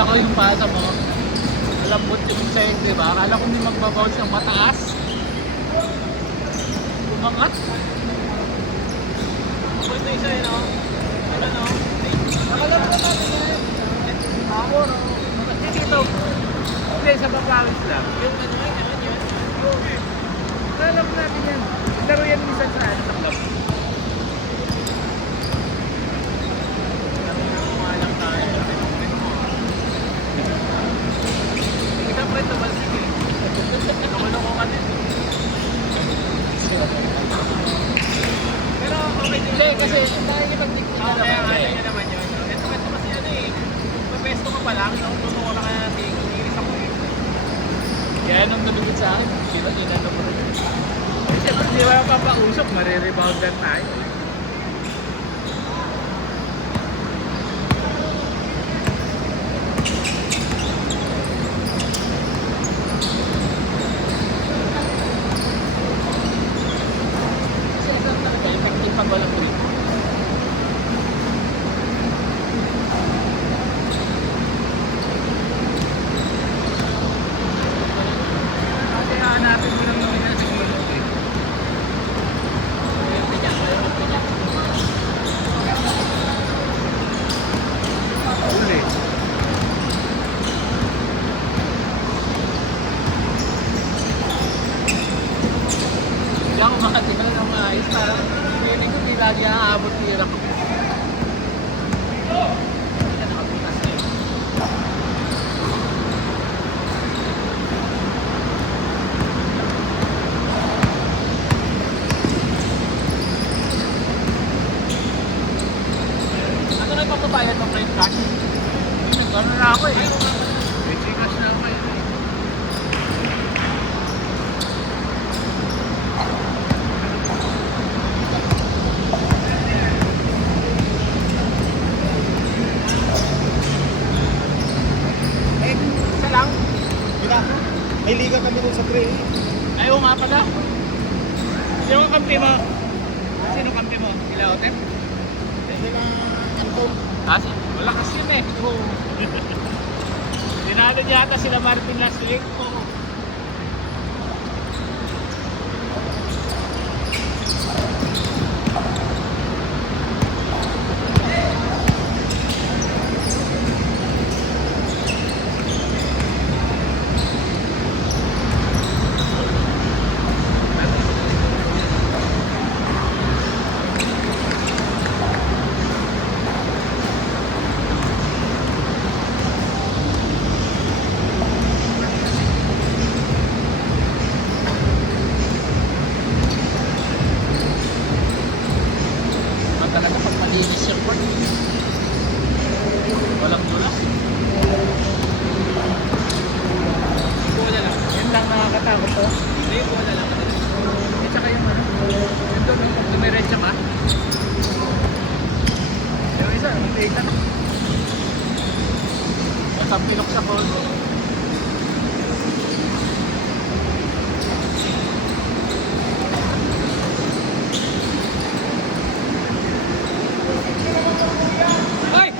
Akala ko yung pasa mo. Malambot yung sa'yo, di ba? Akala ko hindi magbabounce ng mataas. Umangat. Ito isa yun, no? Ano, no? Akala ko natin yan. Ako, no? Hindi dito. Hindi, sa Bapangis lang. Yung ano yun, yun. Alam natin yan. Laro yan minsan sa ano, sa club. Kumalang tayo. Kita pa rin naman, sige. Nakuloko ka din. Pero okay din. Hindi, kasi tayo yung pag-tikita Oo, kaya naman. kaya niya naman yun. Ito kasi ano eh. Mapesto ka pa lang, tutuwa ka na natin. Iris ako eh. Kaya nung lumikit sa akin, inano ko rin. Siyempre, di ba papausok, marireboundan tayo. Kasi ito talaga, effective pag walang grip. Kasi hanapin mo lang yung pinasagin mo grip. Uli. Hindi ako makatira ng maayos. Parang feeling ko di lagi aabot tira ko. Kaya nakabutas na yun. Ano na ipapapayad ng frame cash? Nagkaroon na ako eh. May Gcash na ako eh. Isa lang? May liga kami dun sa 3. Ayaw nga pala. Sino ang kampi mo? Sino kampi mo? Sila Otep? Hindi na Anton. Kasi malakas yun eh. Oo. Dinalo niya ata sila Martin last week. Oo. Ang talaga pag malinis yung port. Walang dulas. Ibo na lang. Yan lang nakakatakot to. Hindi, ibo na lang. At saka yung ano, yung doon, pag dumiretso ka. Yung isa, maliit na. At ang pilok sa phone. Ay!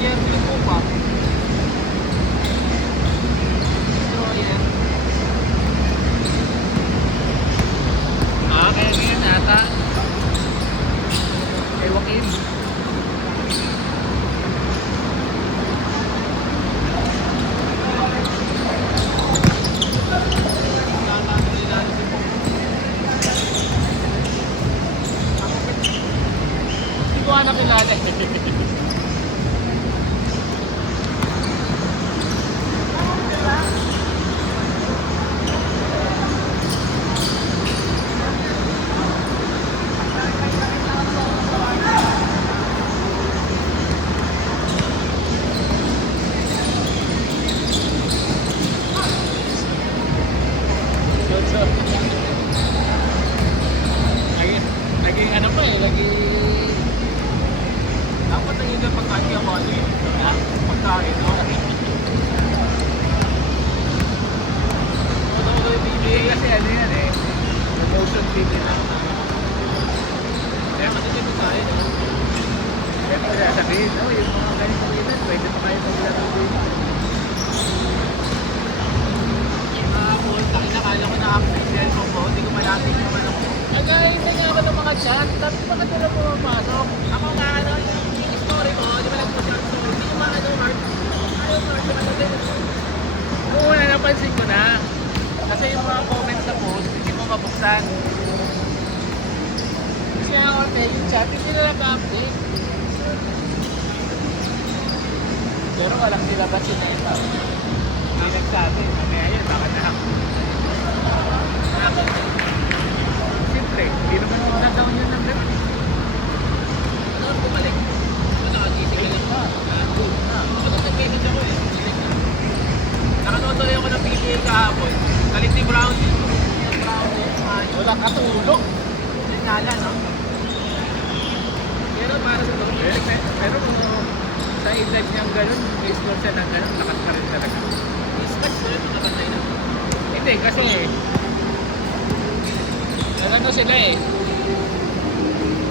Hindi po pa. Destroyer. Kaya ngayon ata. Kay Joaquin. Hindi ko anak kilala eh. Lagi ano pa eh, lagi dapat gabi, no? Yung mga ganitong event, pwede pa kayo maglaro din. Yung mga pool, nakala ko na-update cellphone ko. Hindi ko malating naman ako. Nag-aintay nga ako ng mga chat, tapos bakit nila pumapasok? Ako nga, ano, yung story ko, di ba lang po siya ang story? Yung mga ano, heart, ayaw heart, yung ano din. Noong una napansin ko na, kasi yung mga comments sa post, hindi mo mabuksan. Kasi nga ako yung chat, hindi nila ka-update. Pero walang nilabas yun na ito. Hindi nagsabi, mamaya yun, baka na-hack. Siyempre, hindi naman nag-down yun ng gano'n. Ano, bumalik. Ano, nakagising ka lang ba? Ako nag-message ako eh. Nakanood tuloy ako ng PBA kahapon. Galit ni Brownie. Yung Brownie. Wala katulog. Yung nala, no? Pero para sa mga Pero sa edad niyang gano'n, baseball siya ng gano'n, lakas pa rin talaga. Dispatch mo yung mga batay na. Hindi, kasi ano sila eh.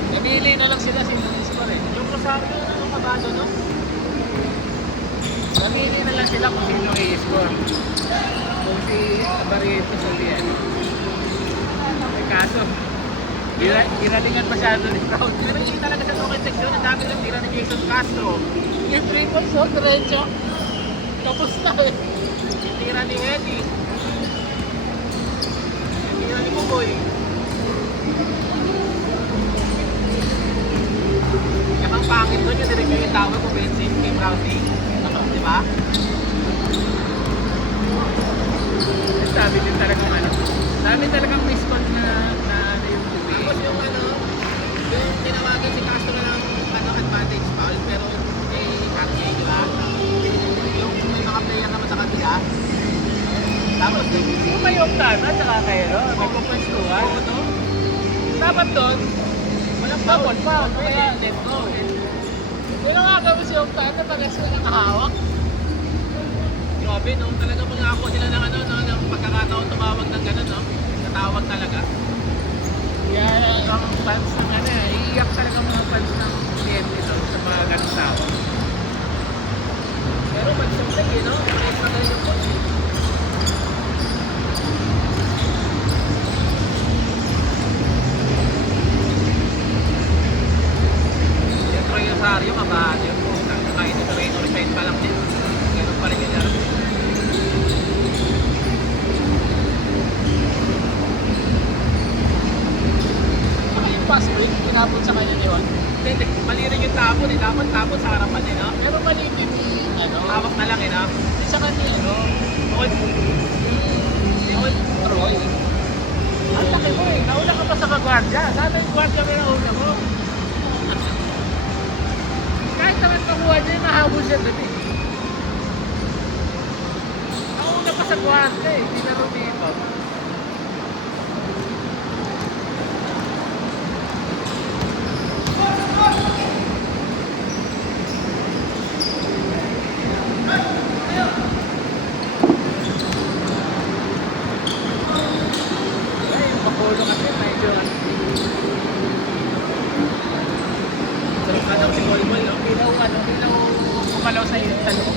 Namili na lang sila si Luis pa rin. Yung Rosario na ng kabado, no? Namili na lang sila kung sino i-score. Kung si Barrientos o si ano. May kaso. Iralingan masyado ni Proud. Pero hindi talaga sa comment section. Ang dami lang tira ni Jason Castro. Yung triple shot, diretso. Tapos na eh. Yung tira ni Eddie. Yung tira ni Buboy. Yung ang pangit doon yung direct yung tawag ko Benson kay Brownie. Di ba? Sabi din talagang ano. Sabi talagang miss call na ano yung Tapos yung ano, yung tinawagan si Castro ng ano, advantage foul, pero kay Cartier, di ba? Yung may mga player naman sa kanila. Tapos, Sino ba yung Tana tsaka kayo, no? Nagpupwestuhan. oo, no? Dapat doon, Walang dapat pa. Kaya, Kaya, let go. yun ang gagawin si yung Tana pag sila nakahawak. Grabe, no? Talaga mag-ako sila ng ano, no? Ng pagkakataon tumawag ng gano'n, no? Natawag talaga. Kaya ang fans ng ano, iiyak talaga mga fans ng TNT doon sa mga ganong tao. Pero mag-sumtag, eh, no? Kahit pa ganyan yung coach, eh. Yung Troy Rosario, kabahado yun po. Kahit ito rin, resign pa lang din. Ganun pa rin yun, ah. Saka yung pass break, pinapon sa kanya ni Juan. Hindi, mali rin yung tapon, eh. Dapat tapon sa harapan, eh, no? Pero mali din ni, ano, Hawak na lang, eh, no? sa kanya, ano, Old. Si Old. Troy. Ang laki mo eh, nauna ka pa sa kagwardya. Sana yung gwardya may nauna mo. Kahit naman makuha niya, mahabol siya doon eh. Nauna pa sa gwardya eh, hindi na rumipap. Ay, yung Bacolod kasi medyo Ano, si Golbol, no? Bilaw kumalaw sa loob.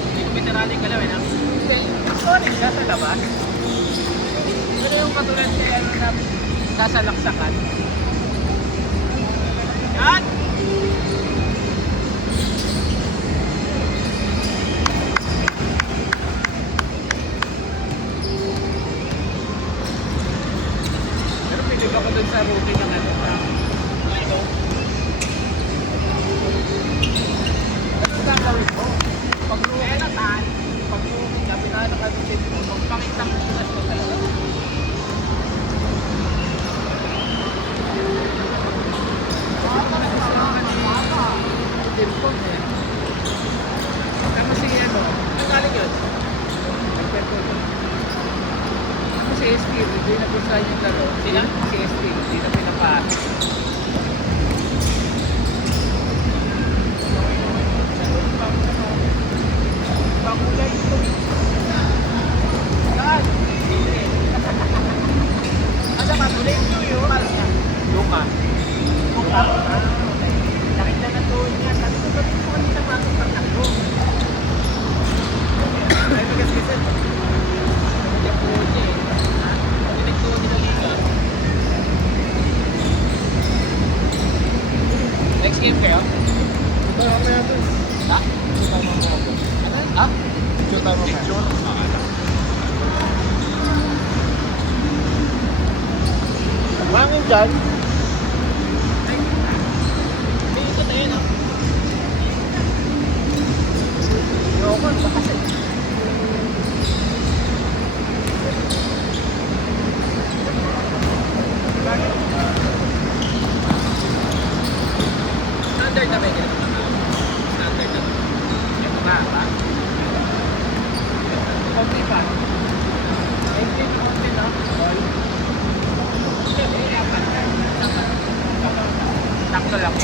Hindi ko veterano yung galaw, eh, no? Hindi, solid siya sa labas. Pero yung katulad niya, ano na sasalaksakan. Yan! Pero pilig ako dun sa routine ng ano pa. Ito. Ano gagawin mo? Pag Kaya natan. pag routine ka, pinano ka dun mo, magpakita mo yung gusto talaga. SCM kayo? Ito lang na yan. Ha? Ha? Picture tayo mamaya. Picture? Hangin dyan. May ito tayo, no? Yoko, kasi. Standard na ba yun? Standard na. Ito nga, ha? Konti pa. Konti na konti, no? Sakto lang.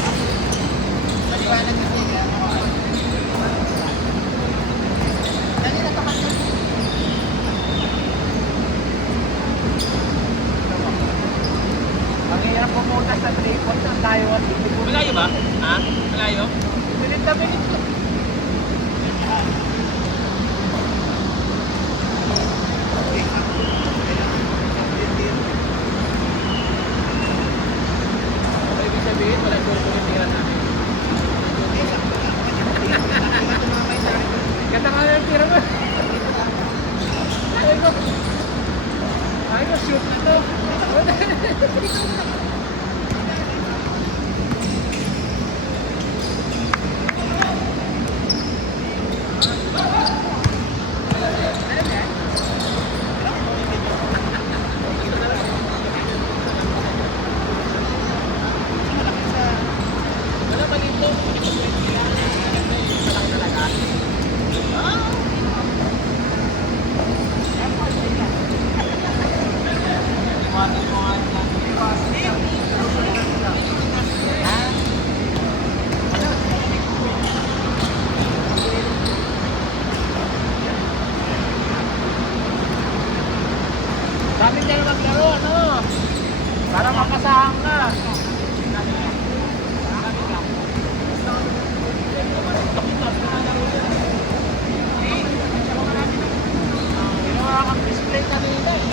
Maliwanag kasi kaya ako. Dali na kapatid. Ang hirap pumunta sa tripod ng Taiwan. Malayo ba? Ha? Malayo? Pilit na pilit ko. Ibig sabihin, wala susunod tingnan namin. Ganda nga yung tira mo. Ay ko, shoot na to. Wala malito. Malaki talaga. Sabi niya na maglaro, ano? Para makasahan ka. Ginawa kang display kanina eh.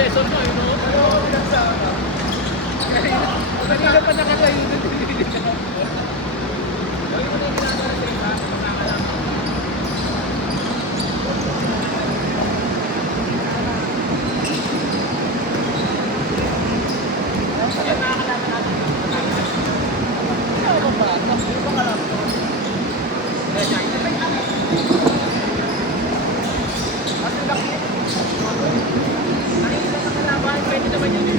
Session mo, yun o. Kanina pa nakatayo dun. Pwede naman yun eh.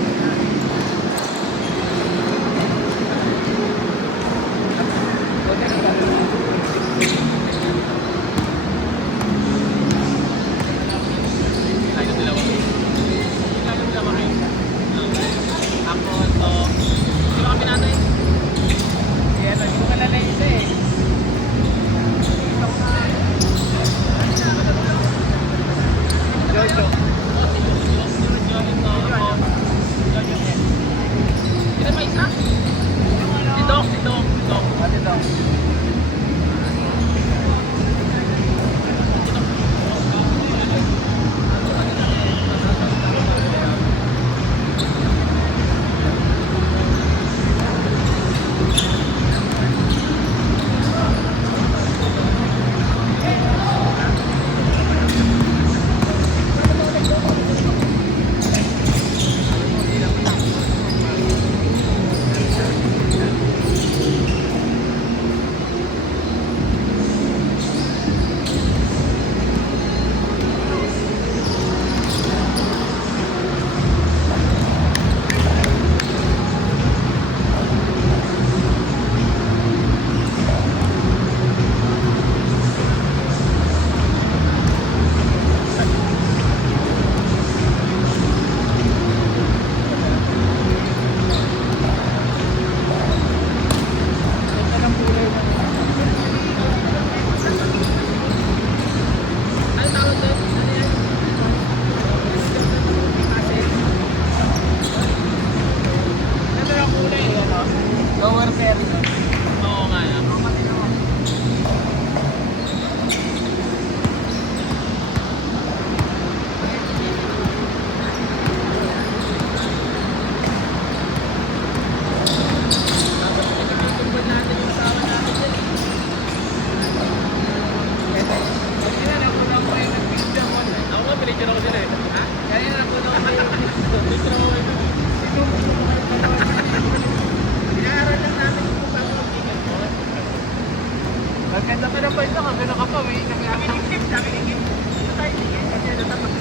Ganda ka na pa ito, kabila ka pa, may Sabi ni Kim, sabi ni Kim. Ito tayo tingin. Kasi ano tapos.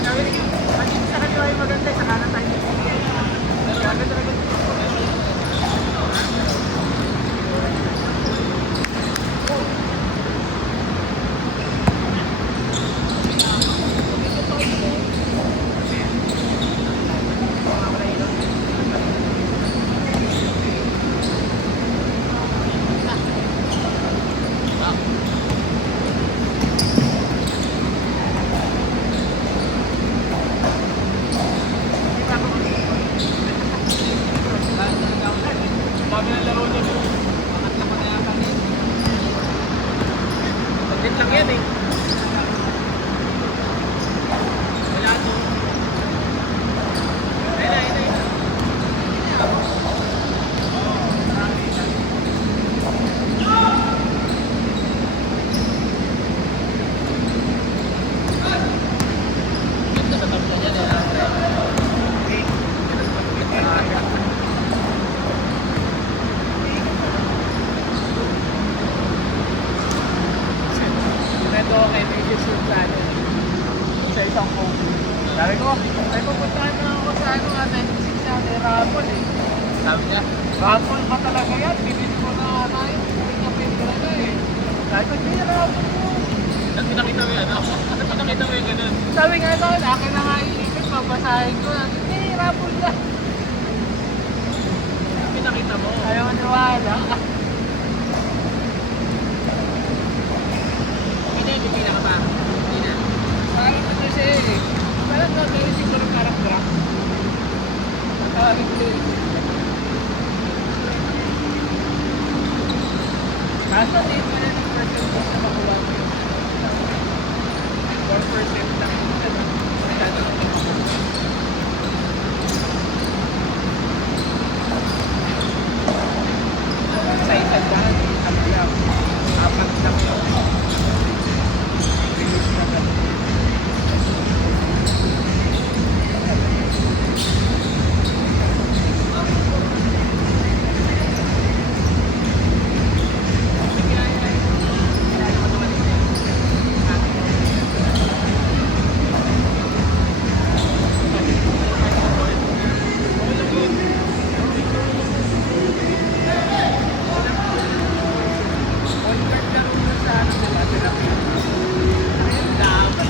Sabi ni Kim, pati sa kaliwa yung maganda, sa kanan tayo tingin. Sabi talaga. Sabi ng laro niya, angat na kaya kami. Content lang yan eh. Wala to. Ayun. Ganda sa tapos niya Ito, kay Major Sultano. Sa isang phone. Sabi ko, ay pupuntahan na ako sa ano, ate, sa Rapol eh. Sabi niya, Rapol ba talaga yan? Bibili ko na tayo. Hindi na pwede talaga eh. Sabi ko, hindi, Rapol mo. at pinakita mo yan, ano? At pinakita mo yung ganun. Sabi nga doon, akin na nga iipit, babasahin ko. Hindi, Rapol na. Pinakita mo. Ayaw maniwala. Ano yung pipila ka ba? Hindi na. Parang ano siya eh. Parang nag-iisip ko ng parang drop. Tawagin ko yun. Kaso dito na yung percent ko sa makuha ko yun. 4% lang yun. Masyado lang yun. Sa isang daan, ano lang. Apat lang yun. Release na lang. Convert na rin na sa ano nila, therapy. Ayun, dapat.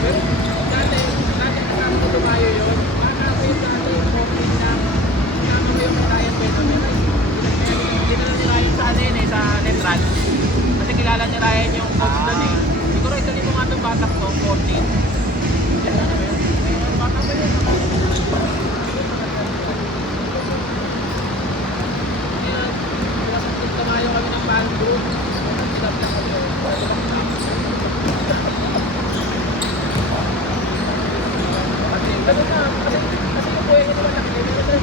Pero dati kasama ko tumayo yun. Para ako yung dati yung coaching na kasama ko yung Ryan Pedro. Dinala ni Ryan sa ano yun eh, sa Netran. Kasi kilala ni Ryan yung coach doon eh. Siguro isali mo nga itong batak ko, 14. Yan ano ba yun? Bata ba yun? Tumayo kami ng band group. Stop lang kami. Kasi ganun na. Kasi yung buhay ko naman nakikita.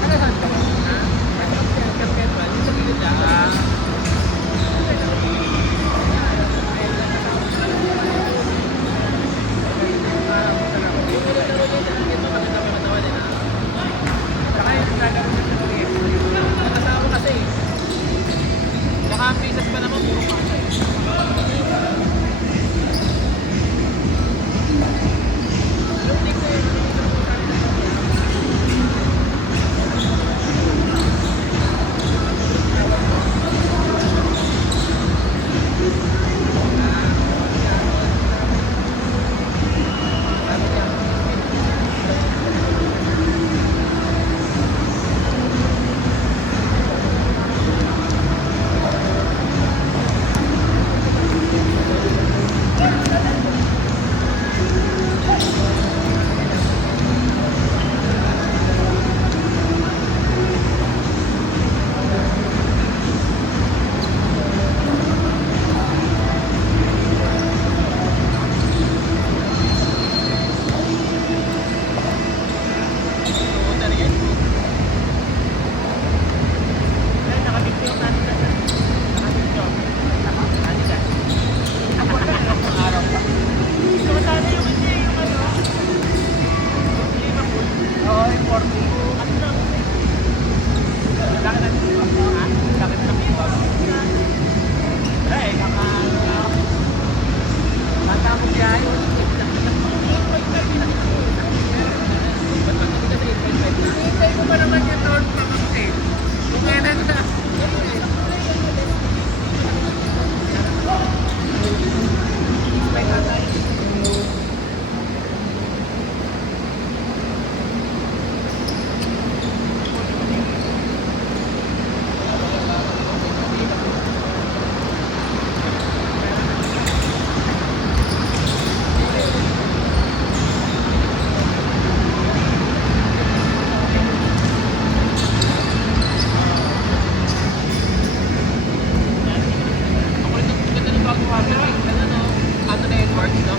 Ano saan ka? Ha? Kasi ang Carpet Band, yung sa gilid niya. Yung nilaro niya, ito maganda pa katawan niya. Saka yung naglalaro niya sa Korea. Nakasama kasi. Saka ang pieces pa naman, puro pasa eh. parts, no?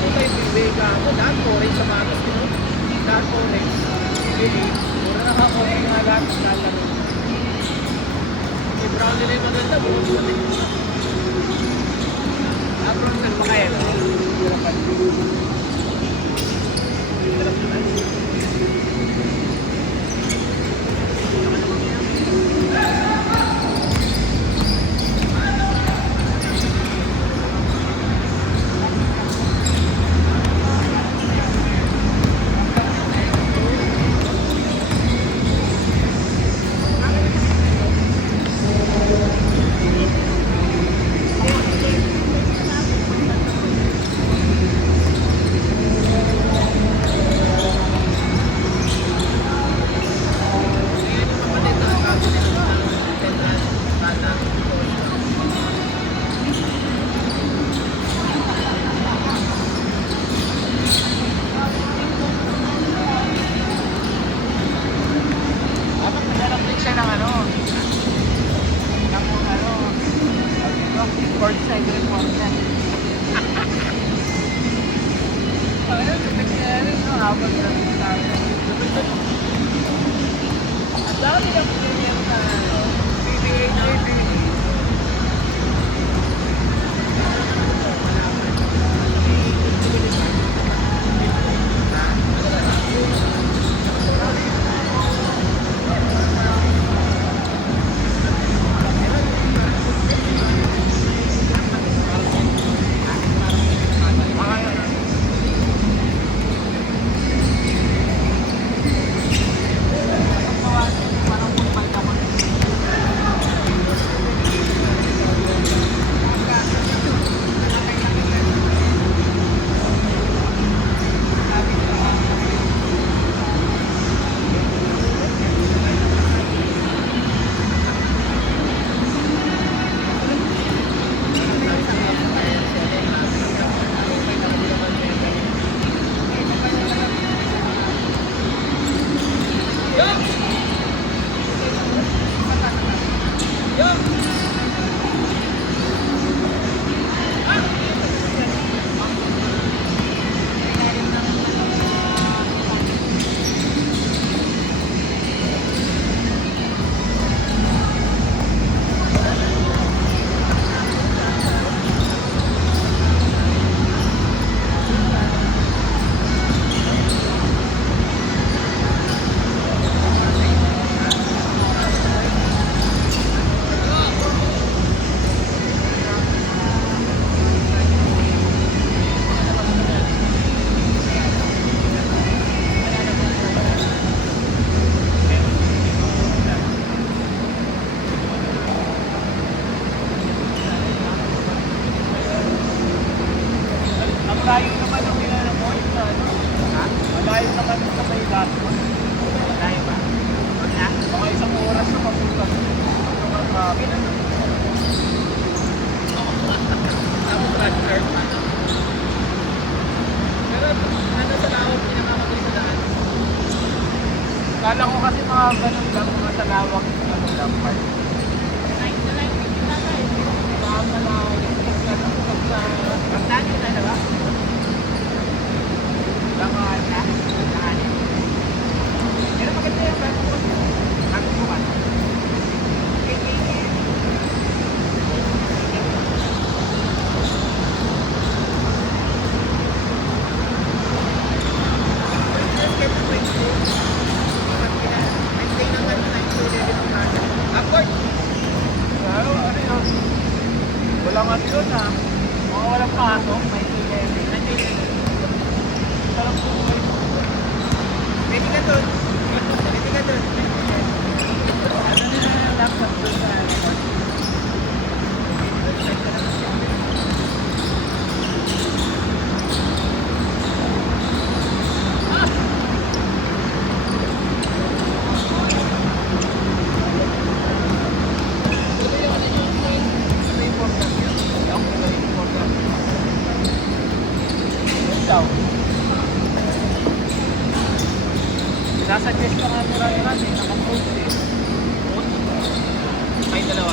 Ito yung bibig ako. Lahat orange sa mga gusto mo. Lahat orange. Bibig. Mura na ka-orange nga lahat ng lalaro. Yung brown nila yung maganda, buong sabi. Brown nila pa kaya, no? Hirap naman. Ayan yung kapatid na kaso nila ng Central Bata. Dapat maghanap din siya ng ano. Ng ano. Board side report yan. Ano, nangyari, no? Habang namin tayo. At dami ng premium na ano. PBA na PBA. Ang layo naman ng pinanong mo, sa ano? Ha? Ang layo naman sa may dashboard. Tayo ba? Ha? Mga isang oras na papunta. Tapos transfer pa. Pero ano sa lawak pinakamagaling sa daan? Kala ko kasi mga ganun lang, mga talawang ano lang part. Mga talawang Ang daan yun na ba? langan na. Daanin. Pero maganda yung bago ko. Bago ko ba? Ano yun? Walang ano yun ha. Mga walang pasok, may sarap po. Pwede ka doon. Pwede ka doon. Ano nila yung laptop doon sa ano? Tayong dalawa.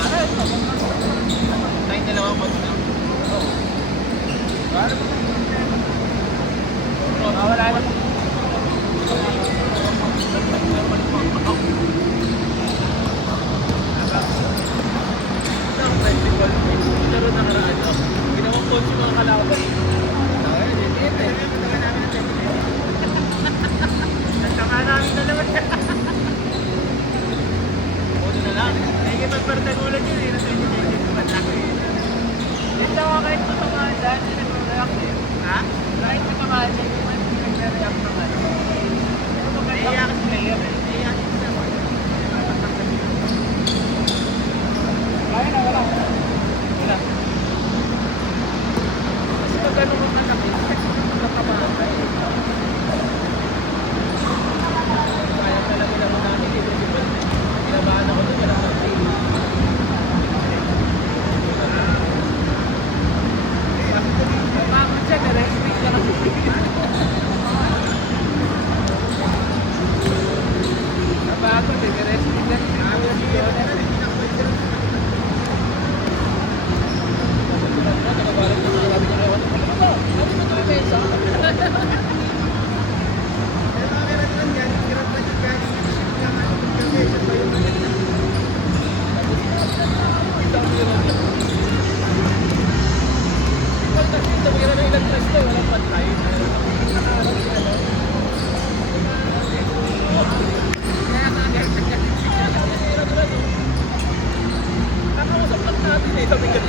Tayong dalawa ko na. Wala na. Laro na karaan. Ginawang coach yung mga kalaban. Nagtama namin dalawa. Uno na lang. Nakikipagpartan ulit yun eh. Nasa inyo ko eh. Dito ako kahit matamaan dyan, hindi nag-react eh. Ha? Kahit matamaan dyan, hindi nag-react naman. Naiiyak si player eh. Naiiyak si player. Kaya na, wala. Wala. Kasi pag gano'n mo manakit, natamaan ka eh. Kaya talaga naman namin dito si Juan. Kinabahan ako doon. Walang mag-feel. Pagod siya, na-respect siya kasi. Napagod eh, na-respect lang siya. Nakabalan ko sa sabi niya kayo. Ano ba? Ano ba ito yung mesa? Tawira na ilang tres na. Walang pantay. Nakausap lang natin eh. Sabi ka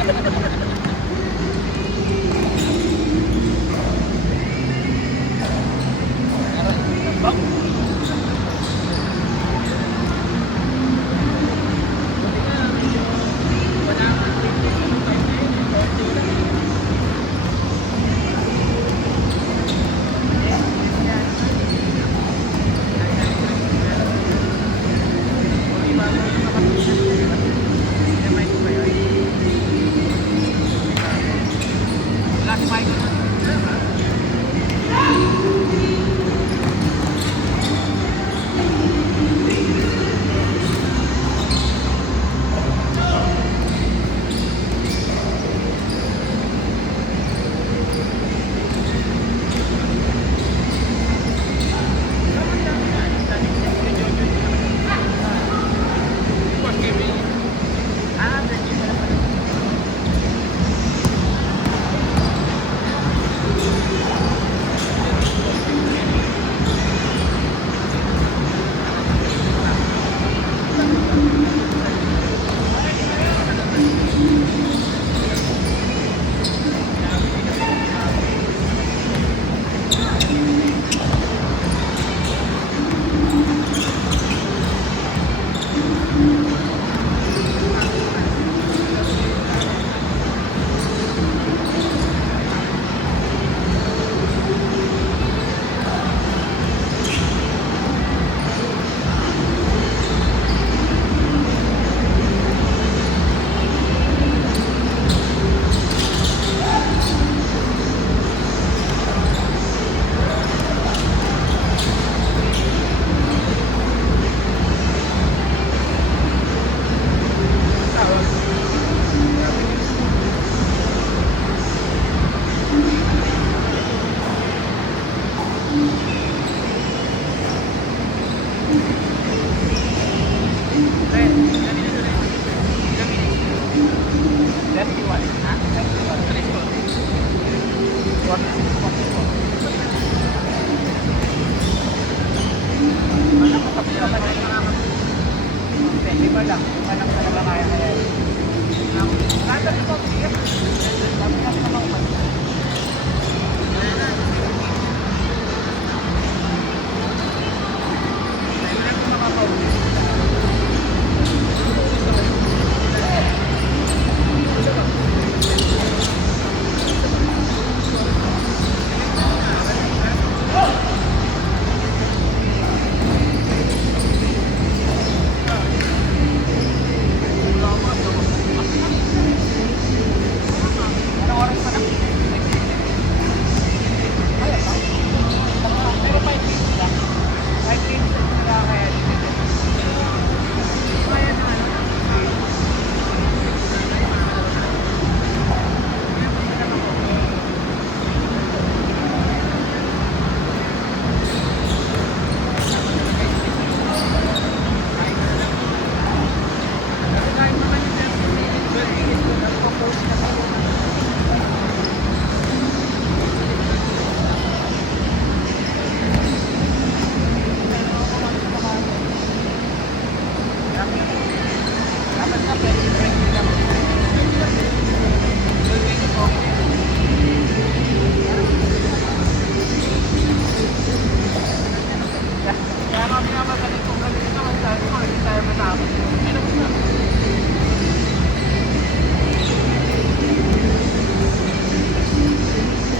Kaya nga pinapagaling kong ganito, sabi ko, hindi tayo matapos. Ano